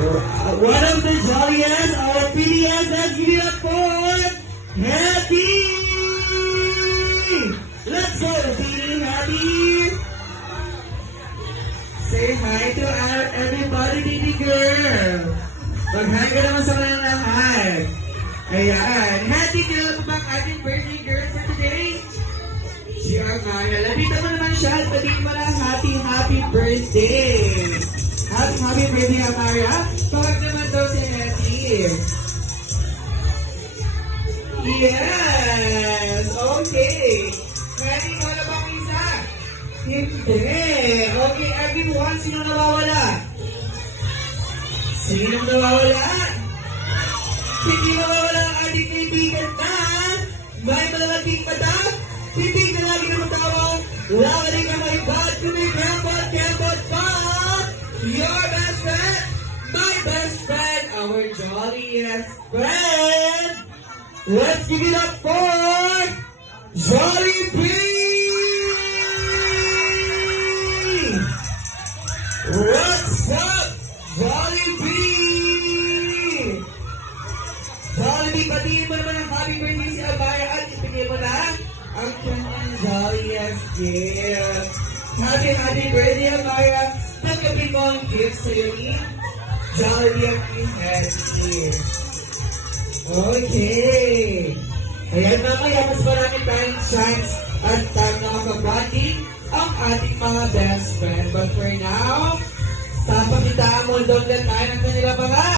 One of the jolliest, our PDS, let's give it up for Happy! Let's go, Team Happy! Say hi to our everybody, baby girl! Mag-hi ka naman sa kanila ng hi! Ayan, happy girl po bang ating birthday girl for today? Si Amaya. Lapita mo naman siya at sabihin mo lang happy birthday! Happy birthday, Amaya! Tawag naman daw si Hetty! Yes! Okay! Ready mo na bang isa? Hindi! Okay, everyone, sino nawawala? Sino nawawala? Hindi nawawala ang ating kaibigan na may malalaking mata, hindi ka lagi na matawang, lagi ka may bad to be kembot pa! Your best friend, my best friend, our jolliest friend! Let's give it up for Jollibee! What's up, Jollibee? Jollibee, batiin mo naman ang happy birthday si Amaya at ipigil mo na ang kanyang jolliest gift. Happy birthday, Amaya! Tanggapin mo ang gift sa iyo ni Jollibee at ni Hetty. Okay. Ayan na kaya mas marami tayong chance at time na makabanding ang ating mga best friend. But for now, tapakitaan mo doon na tayo ng kanila mga